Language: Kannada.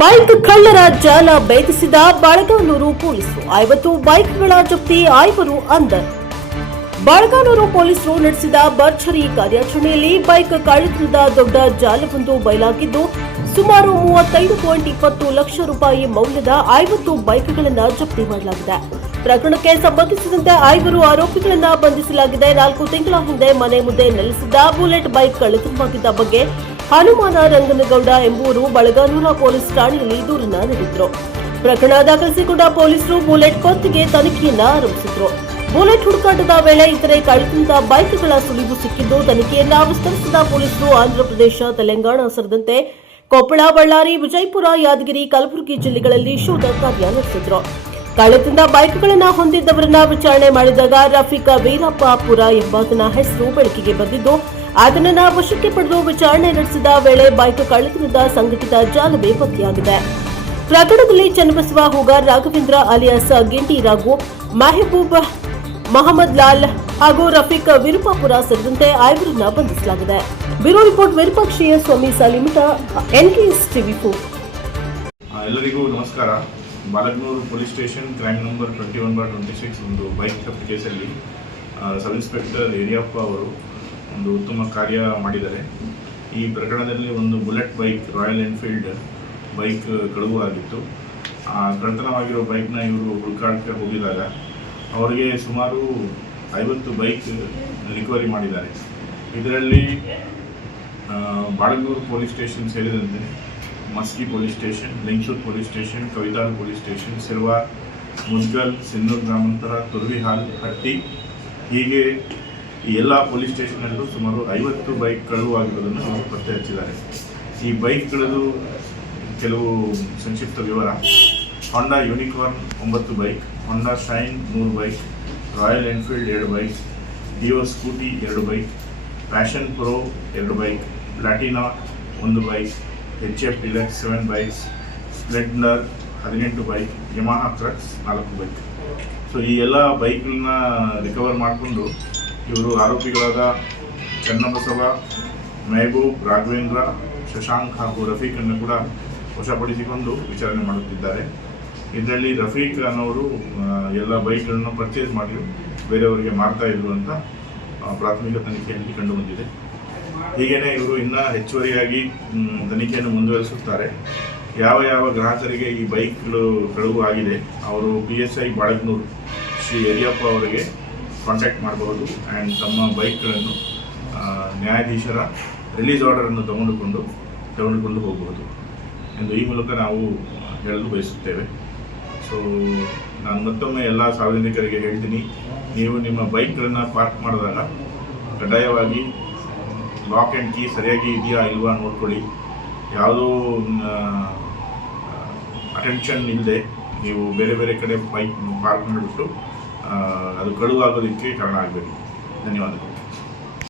ಬೈಕ್ ಕಳ್ಳರ ಜಾಲ ಭೇದಿಸಿದ ಬಳಗಾನೂರು ಪೊಲೀಸರು 50 ಬೈಕ್ಗಳ ಜಪ್ತಿ 5 ಅಂದರ್. ಬಳಗಾನೂರು ಪೊಲೀಸರು ನಡೆಸಿದ ಭರ್ಜರಿ ಕಾರ್ಯಾಚರಣೆಯಲ್ಲಿ ಬೈಕ್ ಕಳ್ಳತನದ ದೊಡ್ಡ ಜಾಲವೊಂದು ಬಯಲಾಗಿದ್ದು ಸುಮಾರು 35.20 ಲಕ್ಷ ರೂಪಾಯಿ ಮೌಲ್ಯದ 50 ಬೈಕ್ಗಳನ್ನು ಜಪ್ತಿ ಮಾಡಲಾಗಿದೆ. ಪ್ರಕರಣಕ್ಕೆ ಸಂಬಂಧಿಸಿದಂತೆ 5 ಆರೋಪಿಗಳನ್ನು ಬಂಧಿಸಲಾಗಿದೆ. 4 ತಿಂಗಳ ಹಿಂದೆ ಮನೆ ಮುಂದೆ ನೆಲೆಸಿದ್ದ ಬುಲೆಟ್ ಬೈಕ್ ಕಳ್ಳತನವಾಗಿದ್ದ ಬಗ್ಗೆ ಹನುಮಾನ ರಂಗನಗೌಡ ಎಂಬುವರು ಬಳಗಾನೂರ ಪೊಲೀಸ್ ಠಾಣೆಯಲ್ಲಿ ದೂರನ್ನ ನೀಡಿದ್ರು. ಪ್ರಕರಣ ದಾಖಲಿಸಿಕೊಂಡ ಪೊಲೀಸರು ಬುಲೆಟ್ ಪತ್ತೆಗೆ ತನಿಖೆಯನ್ನ ಆರಂಭಿಸಿದ್ರು. ಬುಲೆಟ್ ಹುಡುಕಾಟದ ವೇಳೆ ಇತರೆ ಕಳ್ಳತನದ ಬೈಕ್ಗಳ ಸುಳಿವು ಸಿಕ್ಕಿದ್ದು ತನಿಖೆಯನ್ನ ವಿಸ್ತರಿಸಿದ ಪೊಲೀಸರು ಆಂಧ್ರಪ್ರದೇಶ, ತೆಲಂಗಾಣ ಸೇರಿದಂತೆ ಕೊಪ್ಪಳ, ಬಳ್ಳಾರಿ, ವಿಜಯಪುರ, ಯಾದಗಿರಿ, ಕಲಬುರಗಿ ಜಿಲ್ಲೆಗಳಲ್ಲಿ ಶೋಧ ಕಾರ್ಯ ನಡೆಸಿದ್ರು. ಕಳ್ಳತನದ ಬೈಕ್ಗಳನ್ನು ಹೊಂದಿದ್ದವರನ್ನ ವಿಚಾರಣೆ ಮಾಡಿದಾಗ ರಫೀಕ್ ವೀರಪ್ಪಪುರ ಎಂಬಾತನ ಹೆಸರು ಬೆಳಕಿಗೆ ಬಂದಿದ್ದು ಆತನನ್ನ ವಶಕ್ಕೆ ಪಡೆದು ವಿಚಾರಣೆ ನಡೆಸಿದ ವೇಳೆ ಬೈಕ್ ಕಳ್ಳತನದ ಸಂಘಟಿತ ಜಾಲವೇ ಪತ್ತೆಯಾಗಿದೆ. ಪ್ರಕರಣದಲ್ಲಿ ಚನ್ನಬಸವ ಹೂಗಾರ್, ರಾಘವೇಂದ್ರ ಅಲಿಯಾಸ್ ಗಿಂಡಿ ರಾಘು, ಮೆಹಬೂಬ್, ಮಹಮ್ಮದ್ ಲಾಲ್ ಹಾಗೂ ರಫೀಕ್ ವೀರಪ್ಪಪುರ ಸೇರಿದಂತೆ 5ರನ್ನ ಬಂಧಿಸಲಾಗಿದೆ. ಬ್ಯೂರೋ ರಿಪೋರ್ಟ್ ವಿರೂಪಾಕ್ಷಯ್ಯ ಸ್ವಾಮಿ ಸಾಲಿಮಠ, NKS TV4. ಎಲ್ಲರಿಗೂ ನಮಸ್ಕಾರ. ಬಾಲಗ್ನೂರು ಪೊಲೀಸ್ ಸ್ಟೇಷನ್ ಕ್ರೈಮ್ ನಂಬರ್ 21/26 ಒಂದು ಬೈಕ್ ಥೆಫ್ಟ್ ಕೇಸಲ್ಲಿ ಸಬ್ ಇನ್ಸ್ಪೆಕ್ಟರ್ ಯಡಿಯೂರಪ್ಪ ಅವರು ಒಂದು ಉತ್ತಮ ಕಾರ್ಯ ಮಾಡಿದ್ದಾರೆ. ಈ ಪ್ರಕರಣದಲ್ಲಿ ಒಂದು bullet bike, Royal Enfield bike ಕಳವು ಆಗಿತ್ತು. ಕಳ್ಳತನವಾಗಿರೋ ಬೈಕ್ನ ಇವರು ಹುಡುಕಾಟಕ್ಕೆ ಹೋಗಿದಾಗ ಅವರಿಗೆ ಸುಮಾರು 50 ಬೈಕ್ ರಿಕವರಿ ಮಾಡಿದ್ದಾರೆ. ಇದರಲ್ಲಿ ಬಾಳಗನೂರು ಪೊಲೀಸ್ ಸ್ಟೇಷನ್ ಸೇರಿದಂತೆ Maski police station, Lingasur police station, Kavital police station, Sirwar, Mudgal, Sinnur ಗ್ರಾಮಾಂತರ, ತುರ್ವಿಹಾಲ್, ಹಟ್ಟಿ ಹೀಗೆ ಈ ಎಲ್ಲ ಪೊಲೀಸ್ ಸ್ಟೇಷನಲ್ಲೂ ಸುಮಾರು 50 ಬೈಕ್ ಕಳುವಾಗಿರೋದನ್ನು ಅವರು ಪತ್ತೆ ಹಚ್ಚಿದ್ದಾರೆ. ಈ ಬೈಕ್ಗಳದ್ದು ಕೆಲವು ಸಂಕ್ಷಿಪ್ತ ವಿವರ: Honda Unicorn 9 bike, Honda Shine 3 bike, Royal Enfield 2 bike, Dio Scooty 2 bike, Passion Pro 2 bike, Platina 1 bike, HF deluxe 7 bikes, Splendor 18 bike, Yamaha trucks 4 bike. So ಈ ಎಲ್ಲ ಬೈಕ್ಗಳನ್ನ ರಿಕವರ್ ಮಾಡಿಕೊಂಡು ಇವರು ಆರೋಪಿಗಳಾದ ಚನ್ನಬಸವ, ಮೆಹಬೂಬ್, ರಾಘವೇಂದ್ರ, ಶಶಾಂಕ್ ಹಾಗೂ ರಫೀಕನ್ನು ಕೂಡ ವಶಪಡಿಸಿಕೊಂಡು ವಿಚಾರಣೆ ಮಾಡುತ್ತಿದ್ದಾರೆ. ಇದರಲ್ಲಿ ರಫೀಕ್ ಅನ್ನೋರು ಎಲ್ಲ ಬೈಕ್ಗಳನ್ನು ಪರ್ಚೇಸ್ ಮಾಡಿ ಬೇರೆಯವರಿಗೆ ಮಾರ್ತಾ ಇದ್ರು ಅಂತ ಪ್ರಾಥಮಿಕ ತನಿಖೆಯಲ್ಲಿ ಕಂಡುಬಂದಿದೆ. ಹೀಗೇ ಇವರು ಇನ್ನೂ ಹೆಚ್ಚುವರಿಯಾಗಿ ತನಿಖೆಯನ್ನು ಮುಂದುವರಿಸುತ್ತಾರೆ. ಯಾವ ಯಾವ ಗ್ರಾಹಕರಿಗೆ ಈ ಬೈಕ್ಗಳು ಕಳವು ಆಗಿದೆ ಅವರು PSI ಬಾಳಗ್ನೂರು ಶ್ರೀ ಯಡಿಯೂರಪ್ಪ ಅವರಿಗೆ ಕಾಂಟ್ಯಾಕ್ಟ್ ಮಾಡಬಹುದು ಆ್ಯಂಡ್ ತಮ್ಮ ಬೈಕ್ಗಳನ್ನು ನ್ಯಾಯಾಧೀಶರ ರಿಲೀಸ್ ಆರ್ಡರನ್ನು ತೆಗೆದುಕೊಂಡು ಹೋಗಬಹುದು ಎಂದು ಈ ಮೂಲಕ ನಾವು ಹೇಳಲು ಬಯಸುತ್ತೇವೆ. ಸೊ ನಾನು ಮತ್ತೊಮ್ಮೆ ಎಲ್ಲ ಸಾರ್ವಜನಿಕರಿಗೆ ಹೇಳ್ತೀನಿ, ನೀವು ನಿಮ್ಮ ಬೈಕ್ಗಳನ್ನು ಪಾರ್ಕ್ ಮಾಡಿದಾಗ ಕಡ್ಡಾಯವಾಗಿ ಲಾಕ್ ಆ್ಯಂಡ್ ಕೀ ಸರಿಯಾಗಿ ಇದೆಯಾ ಇಲ್ವಾ ನೋಡ್ಕೊಳ್ಳಿ. ಯಾವುದೋ ಅಟೆನ್ಷನ್ ಇಲ್ಲದೆ ನೀವು ಬೇರೆ ಬೇರೆ ಕಡೆ ಬೈಕ್ ಪಾರ್ಕ್ ಮಾಡಿಬಿಟ್ಟು ಅದು ಕಳುವಾಗೋದಕ್ಕೆ ಕಾರಣ ಆಗಬೇಡಿ. ಧನ್ಯವಾದಗಳು.